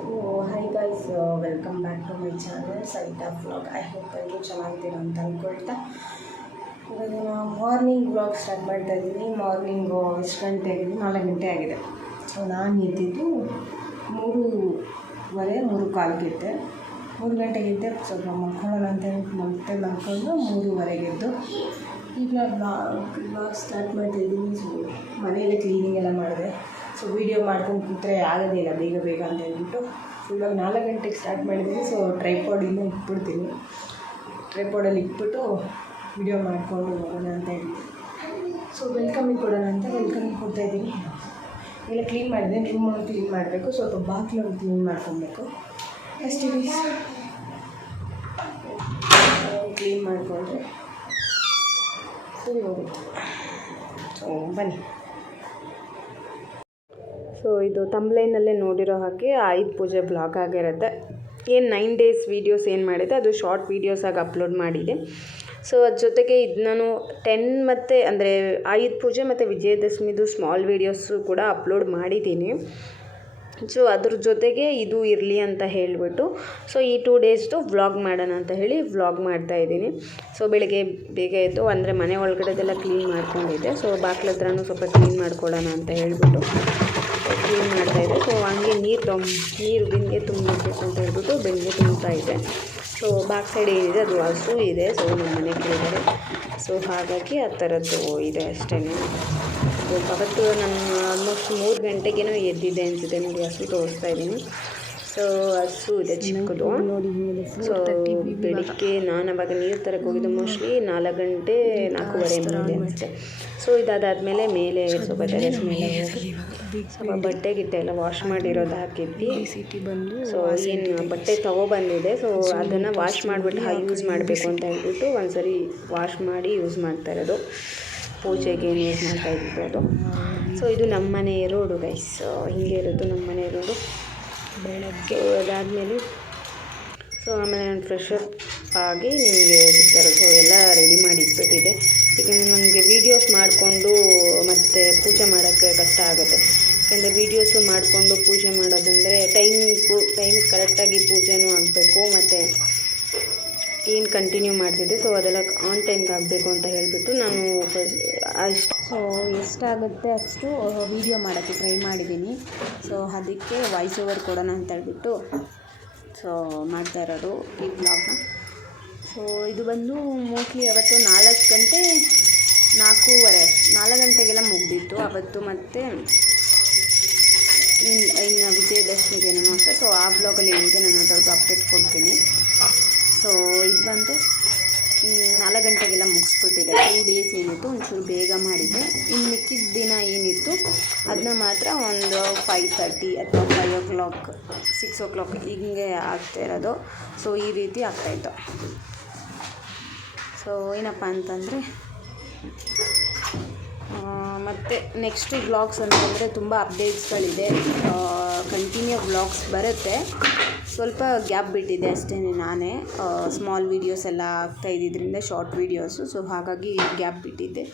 Hi guys, welcome back to my channel Savita Vlog. I hope ಎಲ್ಲರೂ ಚೆನ್ನಾಗಿದ್ದೀರಾ ಅಂತ ಅಂದ್ಕೊಳ್ತಾ ಇವಾಗ ನಾನು ಮಾರ್ನಿಂಗ್ ವ್ಲಾಗ್ ಸ್ಟಾರ್ಟ್ ಮಾಡ್ತಾ ಇದ್ದೀನಿ. ಮಾರ್ನಿಂಗು ಎಷ್ಟು ಗಂಟೆ ಆಗಿದೆ? 4 ಗಂಟೆ ಆಗಿದೆ. ನಾನು ಎದ್ದಿದ್ದು 3:15 ಎದ್ದೆ. 3 ಗಂಟೆಗೆ ಎದ್ದೆ, ಸ್ವಲ್ಪ ಮಲ್ಕೊಳ್ಳೋಣ ಅಂತ ಮತ್ತೆ ಮಲ್ಕೊಂಡು 3:30 ಎದ್ದು ಈಗ ವ್ಲಾಗ್ ಸ್ಟಾರ್ಟ್ ಮಾಡ್ತಾಯಿದ್ದೀನಿ. ಸೊ ಮನೆಯಲ್ಲೇ ಕ್ಲೀನಿಂಗ್ ಎಲ್ಲ ಮಾಡಿದೆ. ಸೊ ವೀಡಿಯೋ ಮಾಡ್ಕೊಂಡು ಕೂತ್ರೆ ಆಗೋದಿಲ್ಲ ಬೇಗ ಅಂತ ಹೇಳ್ಬಿಟ್ಟು ಇವಾಗ 4 ಗಂಟೆಗೆ ಸ್ಟಾರ್ಟ್ ಮಾಡಿದ್ದೀನಿ. ಸೊ ಟ್ರೈಪಾಡಿಂದ ಇಟ್ಬಿಡ್ತೀನಿ. ಟ್ರೈಪಾಡಲ್ಲಿ ಇಟ್ಬಿಟ್ಟು ವೀಡಿಯೋ ಮಾಡಿಕೊಂಡು ಹೋಗೋಣ ಅಂತ ಹೇಳ್ತೀನಿ. ಸೊ ವೆಲ್ಕಮಿಗೆ ಕೊಡೋಣ ಅಂತ ವೆಲ್ಕಮಿಗೆ ಕೊಡ್ತಾಯಿದ್ದೀನಿ. ಎಲ್ಲ ಕ್ಲೀನ್ ಮಾಡಿದೆ. ರೂಮನ್ನು ಕ್ಲೀನ್ ಮಾಡಬೇಕು, ಸ್ವಲ್ಪ ಬಾಗಿಲನ್ನು ಕ್ಲೀನ್ ಮಾಡ್ಕೊಬೇಕು ಅಷ್ಟೇ. ಕ್ಲೀನ್ ಮಾಡಿಕೊಂಡ್ರೆ ಸರಿ ಹೋಗುತ್ತೆ. ಸೊ ಬನ್ನಿ. ಸೊ ಇದು ತಮ್ಲೈನಲ್ಲೇ ನೋಡಿರೋ ಹಾಗೆ ಆಯುಧ ಪೂಜೆ ಬ್ಲಾಗ್ ಆಗಿರುತ್ತೆ. 9 ಡೇಸ್ ವೀಡಿಯೋಸ್ ಏನು ಮಾಡಿದೆ ಅದು ಶಾರ್ಟ್ ವೀಡಿಯೋಸಾಗಿ ಅಪ್ಲೋಡ್ ಮಾಡಿದೆ. ಸೊ ಅದ್ರ ಜೊತೆಗೆ ಇದು ನಾನು 10 ಮತ್ತು ಅಂದರೆ ಆಯುಧ ಪೂಜೆ ಮತ್ತು ವಿಜಯದಶಮಿದು ಸ್ಮಾಲ್ ವೀಡಿಯೋಸು ಕೂಡ ಅಪ್ಲೋಡ್ ಮಾಡಿದ್ದೀನಿ. ಸೊ ಅದ್ರ ಜೊತೆಗೆ ಇದು ಇರಲಿ ಅಂತ ಹೇಳಿಬಿಟ್ಟು ಸೊ ಈ 2 ಡೇಸ್ದು ವ್ಲಾಗ್ ಮಾಡೋಣ ಅಂತ ಹೇಳಿ ವ್ಲಾಗ್ ಮಾಡ್ತಾಯಿದ್ದೀನಿ. ಸೊ ಬೆಳಗ್ಗೆ ಬೇಗ ಎದ್ದು ಅಂದರೆ ಮನೆ ಒಳಗಡೆದೆಲ್ಲ ಕ್ಲೀನ್ ಮಾಡ್ಕೊಂಡಿದ್ದೆ. ಸೊ ಬಾಗಿಲ ಹತ್ರನೂ ಸ್ವಲ್ಪ ಕ್ಲೀನ್ ಮಾಡ್ಕೊಳ್ಳೋಣ ಅಂತ ಹೇಳಿಬಿಟ್ಟು ಕ್ಲೀನ್ ಮಾಡ್ತಾಯಿದ್ದೆ. ಸೊ ಹಂಗೆ ನೀರು ಬೆಂಗೆ ತುಂಬಬೇಕು ಅಂತ ಹೇಳ್ಬಿಟ್ಟು ಬೆಂಗೆ ತುಂಬ್ತಾ ಇದೆ. ಸೊ ಬ್ಯಾಕ್ ಸೈಡ್ ಏನಿದೆ ಅದು ಹಸು ಇದೆ. ಸೊ ನಮ್ಮ ಮನೆ ಕೇಳಿದ್ದಾರೆ. ಸೊ ಹಾಗಾಗಿ ಆ ಥರದ್ದು ಇದೆ ಅಷ್ಟೇ. ಅವತ್ತು ನಾನು ಆಲ್ಮೋಸ್ಟ್ 3 ಗಂಟೆಗೇನೋ ಎದ್ದಿದ್ದೆ ಅನಿಸುತ್ತೆ. ನೋಡಿ ಹಸು ತೋರಿಸ್ತಾ ಇದ್ದೀನಿ. ಸೊ ಹಸು ಇದೆ ಚಿಕ್ಕದು. ಸೊ ಬೆಳಿಗ್ಗೆ ನಾನು ಅವಾಗ ನೀರು ತರಕ್ಕೆ ಹೋಗಿದ್ದು ಮೋಸ್ಟ್ಲಿ 4 ಗಂಟೆ 4:15 ಅನಿಸುತ್ತೆ. ಸೊ ಇದಾದಾದಮೇಲೆ ಮೇಲೆ ಸ್ವಲ್ಪ ಟೆರೆಸ್ ಮೇಲೆ ಹೋಗಿ ಸ್ವಲ್ಪ ಬಟ್ಟೆ ಗಿಟ್ಟೆ ಎಲ್ಲ ವಾಶ್ ಮಾಡಿರೋದು ಹಾಕಿದ್ವಿ. ಸೊ ಏನು ಬಟ್ಟೆ ತೊಗೊಬಂದಿದೆ. ಸೊ ಅದನ್ನು ವಾಶ್ ಮಾಡಿಬಿಟ್ಟು ಯೂಸ್ ಮಾಡಬೇಕು ಅಂತ ಹೇಳ್ಬಿಟ್ಟು ಒಂದು ಸರಿ ವಾಶ್ ಮಾಡಿ ಯೂಸ್ ಮಾಡ್ತಾ ಇರೋದು. ಪೂಜೆಗೆ ಏನು ಯೂಸ್ ಮಾಡ್ತಾ ಇರ್ಬೋದು. ಸೊ ಇದು ನಮ್ಮ ಮನೆ ರೋಡು ಗೈಸ್. ಹಿಂಗೆ ಇರೋದು ನಮ್ಮ ಮನೆ ರೋಡು. ಬೆಳಗ್ಗೆ ಅದಾದಮೇಲೆ ಸೊ ಆಮೇಲೆ ನಾನು ಫ್ರೆಶ್ ಅಪ್ ಆಗಿ ನಿಮಗೆ ಸಿಗ್ತಾರೆ. ಸೊ ಎಲ್ಲ ರೆಡಿ ಮಾಡಿ ಇಟ್ಬಿಟ್ಟಿದೆ. ಯಾಕೆಂದರೆ ನನಗೆ ವೀಡಿಯೋಸ್ ಮಾಡಿಕೊಂಡು ಮತ್ತು ಪೂಜೆ ಮಾಡೋಕ್ಕೆ ಕಷ್ಟ ಆಗುತ್ತೆ. ಯಾಕೆಂದರೆ ವೀಡಿಯೋಸು ಮಾಡಿಕೊಂಡು ಪೂಜೆ ಮಾಡೋದಂದರೆ ಟೈಮಿಗೆ ಕರೆಕ್ಟಾಗಿ ಪೂಜೆನೂ ಆಗಬೇಕು ಮತ್ತು ಏನು ಕಂಟಿನ್ಯೂ ಮಾಡ್ತಿದ್ದೆ. ಸೊ ಅದೆಲ್ಲ ಆನ್ ಟೈಮ್ಗೆ ಆಗಬೇಕು ಅಂತ ಹೇಳಿಬಿಟ್ಟು ನಾನು ಸೊ ಎಷ್ಟಾಗುತ್ತೆ ಅಷ್ಟು ವೀಡಿಯೋ ಮಾಡೋಕ್ಕೆ ಟ್ರೈ ಮಾಡಿದ್ದೀನಿ. ಸೊ ಅದಕ್ಕೆ ವಾಯ್ಸ್ ಓವರ್ ಕೊಡೋಣ ಅಂತ ಹೇಳ್ಬಿಟ್ಟು ಸೊ ಮಾಡ್ತಾ ಇರೋದು ಈ ಬ್ಲಾಗ್ನ. ಸೊ ಇದು ಬಂದು ಮೋಸ್ಟ್ಲಿ ಅವತ್ತು 4 ಗಂಟೆ 4 ಗಂಟೆಗೆಲ್ಲ ಮುಗಿದಿತ್ತು ಅವತ್ತು. ಮತ್ತು ಇನ್ನು ವಿಜಯದಶಮಿಗೇನೋ ಅಷ್ಟೇ. ಸೊ ಆ ಬ್ಲಾಗಲ್ಲಿ ಏನಿದೆ ನಾನು ಅದರದ್ದು ಅಪ್ಡೇಟ್ ಕೊಡ್ತೀನಿ. ಸೊ ಇದು ಬಂದು 4 ಗಂಟೆಗೆಲ್ಲ ಮುಗಿಸ್ಬಿಟ್ಟಿದೆ. 2 ಡೇಸ್ ಏನಿತ್ತು ಒಂಚೂರು ಬೇಗ ಮಾಡಿದ್ದೆ. ಇನ್ನು ಮಿಕ್ಕಿದ ದಿನ ಏನಿತ್ತು ಅದನ್ನ ಮಾತ್ರ ಒಂದು 5:30 ಅಥವಾ 5 o'clock 6 o'clock ಹಿಂಗೆ ಆಗ್ತಾ ಇರೋದು. ಸೊ ಈ ರೀತಿ ಆಗ್ತಾಯಿತ್ತು. ಸೊ ಏನಪ್ಪ ಅಂತಂದರೆ ಮತ್ತು ನೆಕ್ಸ್ಟ್ ವ್ಲಾಗ್ಸ್ ಅಂತಂದರೆ ತುಂಬ ಅಪ್ಡೇಟ್ಸ್ಗಳಿದೆ. ಕಂಟಿನ್ಯೂ ವ್ಲಾಗ್ಸ್ ಬರುತ್ತೆ. ಸ್ವಲ್ಪ ಗ್ಯಾಪ್ ಬಿಟ್ಟಿದೆ ಅಷ್ಟೇ. ನಾನೇ ಸ್ಮಾಲ್ ವೀಡಿಯೋಸ್ ಎಲ್ಲ ಆಗ್ತಾ ಇದ್ದಿದ್ದರಿಂದ ಶಾರ್ಟ್ ವೀಡಿಯೋಸು. ಸೊ ಹಾಗಾಗಿ ಗ್ಯಾಪ್ ಬಿಟ್ಟಿದ್ದೆ.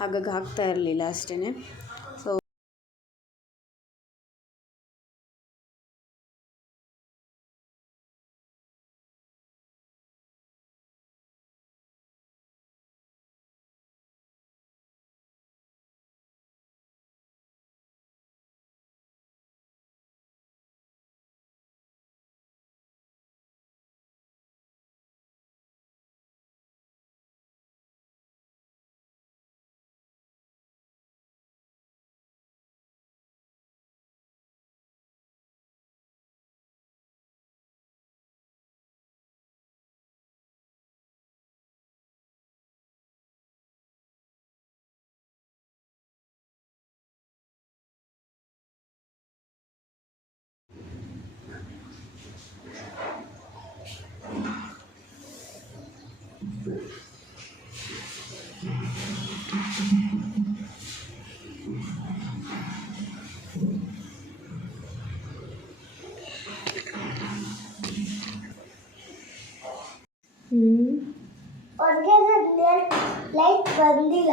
ಹಾಗಾಗಿ ಆಗ್ತಾ ಇರಲಿಲ್ಲ ಅಷ್ಟೇ. ಸೊ ಲೈಟ್ ಬಂದಿಲ್ಲ.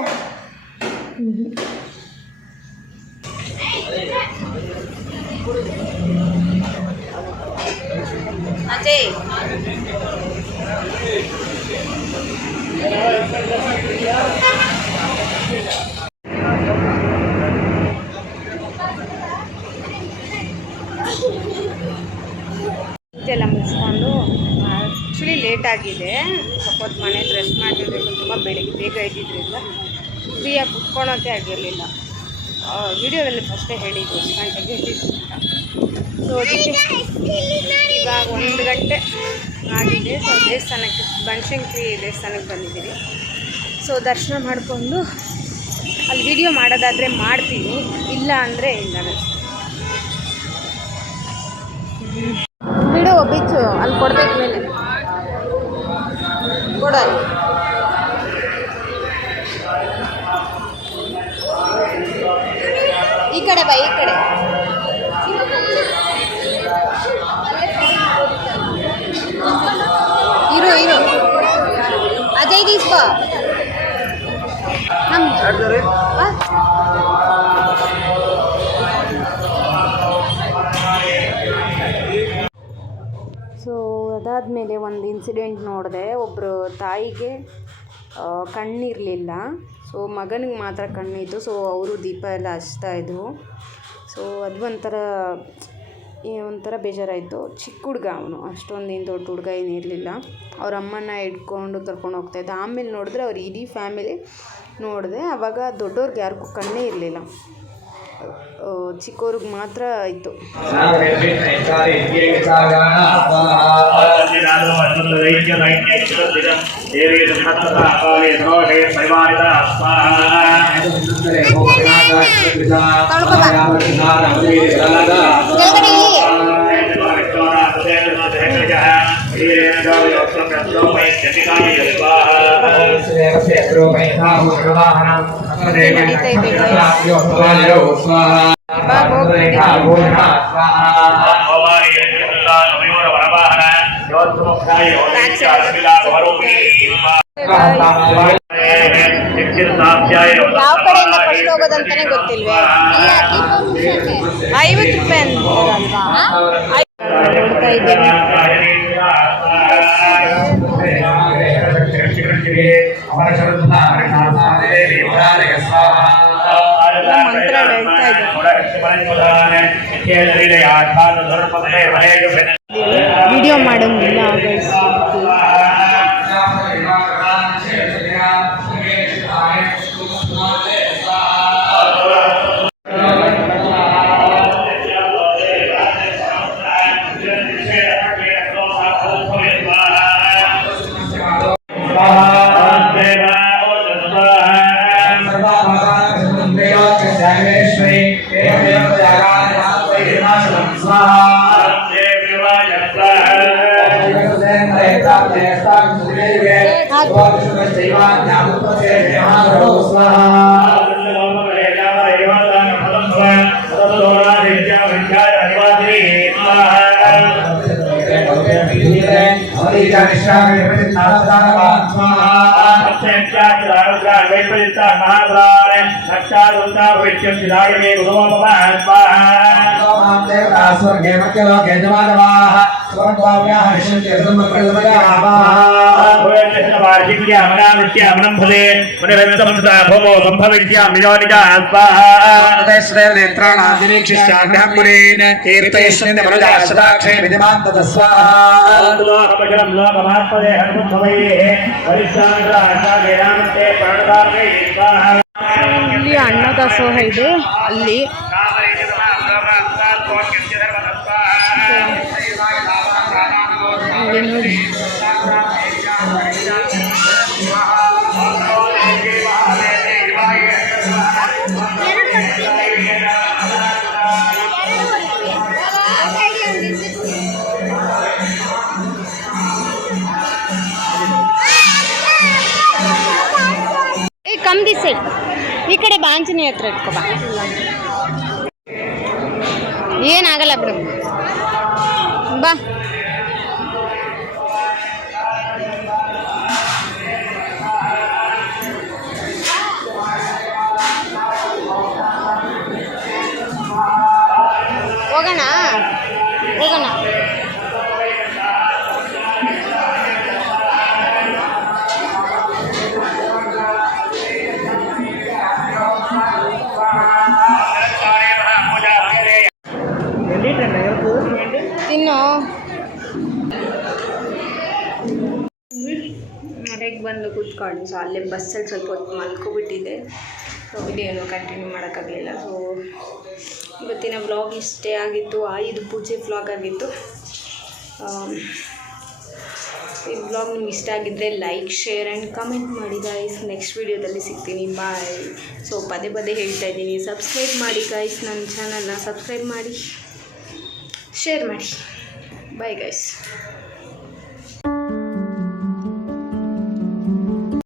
ಅಜಯ್ ಇದೆಲ್ಲ ಮುಗಿಸ್ಕೊಂಡು ಆ್ಯಕ್ಚುಲಿ ಲೇಟ್ ಆಗಿದೆ. ಸ್ವಲ್ಪ ಹೊತ್ತು ಮನೇಲಿ ರೆಸ್ಟ್ ಮಾಡಿರಬೇಕು. ತುಂಬ ಬೆಳಿಗ್ಗೆ ಬೇಗ ಇದ್ದಿದ್ದರಿಂದ ಫ್ರೀಯಾಗಿ ಕುತ್ಕೊಳ್ಳೋಕ್ಕೆ ಆಗಿರಲಿಲ್ಲ. ವಿಡಿಯೋದಲ್ಲಿ ಫಸ್ಟೇ ಹೇಳಿದ್ದು ಎಷ್ಟು ಗಂಟೆಗೆ ಇದ್ದಿದ್ದು ಅಂತ. ಸೊ ಅದಕ್ಕೆ ಇವಾಗ 1 ಗಂಟೆ ಆಗಿದೆ. ಸೊ ದೇವಸ್ಥಾನಕ್ಕೆ ಬನಶಂಕರಿ ದೇವಸ್ಥಾನಕ್ಕೆ ಬಂದಿದ್ದೀವಿ. ಸೊ ದರ್ಶನ ಮಾಡಿಕೊಂಡು ಅಲ್ಲಿ ವಿಡಿಯೋ ಮಾಡೋದಾದರೆ ಮಾಡ್ತೀನಿ, ಇಲ್ಲ ಅಂದರೆ ಇಲ್ಲ. ಬಿಡು ಬಿಚ್ಚು ಅಲ್ಲಿ ಕೊಡ್ಬೇಕು ಮೇಲೆ ಕೊಡ. ಈ ಕಡೆ ಬಾ, ಈ ಕಡೆ. ಇರು ಇರು ಅಜಯ್ తీసుకో. ಸೊ ಅದಾದಮೇಲೆ ಒಂದು ಇನ್ಸಿಡೆಂಟ್ ನೋಡಿದೆ. ಒಬ್ಬರು ತಾಯಿಗೆ ಕಣ್ಣಿರಲಿಲ್ಲ. ಸೊ ಮಗನಿಗೆ ಮಾತ್ರ ಕಣ್ಣಿತ್ತು. ಸೊ ಅವರು ದೀಪ ಎಲ್ಲ ಹಚ್ತಾಯಿದ್ರು. ಸೊ ಅದು ಒಂಥರ ಬೇಜಾರಾಯಿತು. ಚಿಕ್ಕ ಹುಡುಗ ಅವನು, ಅಷ್ಟೊಂದೇನು ದೊಡ್ಡ ಹುಡುಗ ಏನಿರಲಿಲ್ಲ. ಅವ್ರ ಅಮ್ಮನ ಹಿಡ್ಕೊಂಡು ಕರ್ಕೊಂಡು ಹೋಗ್ತಾಯಿದ್ದ. ಆಮೇಲೆ ನೋಡಿದ್ರೆ ಅವ್ರ ಇಡೀ ಫ್ಯಾಮಿಲಿ ನೋಡಿದೆ. ಆವಾಗ ದೊಡ್ಡವ್ರಿಗೆ ಯಾರಿಗೂ ಕಣ್ಣೇ ಇರಲಿಲ್ಲ, ಚಿಕ್ಕವ್ರಿಗೆ ಮಾತ್ರ ಇತ್ತು. ಯಾವ ಕಡೆಯಿಂದ ಫಸ್ಟ್ ಹೋಗೋದಂತಾನೆ ಗೊತ್ತಿಲ್ವೇ? 50 ರೂಪಾಯಿ ಅಂತಾರಲ್ವಾ? ನೋಡ್ತಾ ಇದ್ದೀವಿ. ಮಂತ್ರ ಹೇಳ್ತಾ ಇದ್ದಾರೆ. ವಿಡಿಯೋ ಮಾಡೋಂಗಿಲ್ಲ. ಇಲ್ಲಿ ಅನ್ನದಾಸೋಹ ಇದೆ. ಅಲ್ಲಿ ನೋಡಿ ಕಮ್ ದಿಸ್ ಸೈಡ್. ಈ ಕಡೆ ಬಾಂಚನಿ ಹತ್ರ ಇಟ್ಕೊ ಬಾ. ಏನಾಗಲ್ಲ ಬಿಡು, ಬಾ. ಹೋಗೋಣ ಹೋಗೋಣ. ಬಂದು ಕೂತ್ಕೊಂಡು ಸೊ ಅಲ್ಲೇ ಬಸ್ಸಲ್ಲಿ ಸ್ವಲ್ಪ ಹೊತ್ತು ಮಲ್ಕೊಬಿಟ್ಟಿದ್ದೆ. ಸೊ ವಿಡಿಯೋನು ಕಂಟಿನ್ಯೂ ಮಾಡೋಕ್ಕಾಗಲಿಲ್ಲ. ಸೊ ಇವತ್ತಿನ ವ್ಲಾಗ್ ಇಷ್ಟೇ ಆಗಿತ್ತು, ಆಯುಧ ಪೂಜೆ ವ್ಲಾಗ್ ಆಗಿತ್ತು. ಈ ವ್ಲಾಗ್ ನಿಮ್ಗೆ ಇಷ್ಟ ಆಗಿದ್ದರೆ ಲೈಕ್, ಶೇರ್ ಆ್ಯಂಡ್ ಕಮೆಂಟ್ ಮಾಡಿ ಗೈಸ್. ನೆಕ್ಸ್ಟ್ ವೀಡಿಯೋದಲ್ಲಿ ಸಿಗ್ತೀನಿ, ಬಾಯ್. ಸೊ ಪದೇ ಹೇಳ್ತಾ ಇದ್ದೀನಿ, ಸಬ್ಸ್ಕ್ರೈಬ್ ಮಾಡಿ ಗೈಸ್, ನನ್ನ ಚಾನಲ್ನ ಸಬ್ಸ್ಕ್ರೈಬ್ ಮಾಡಿ, ಶೇರ್ ಮಾಡಿ. Bye guys.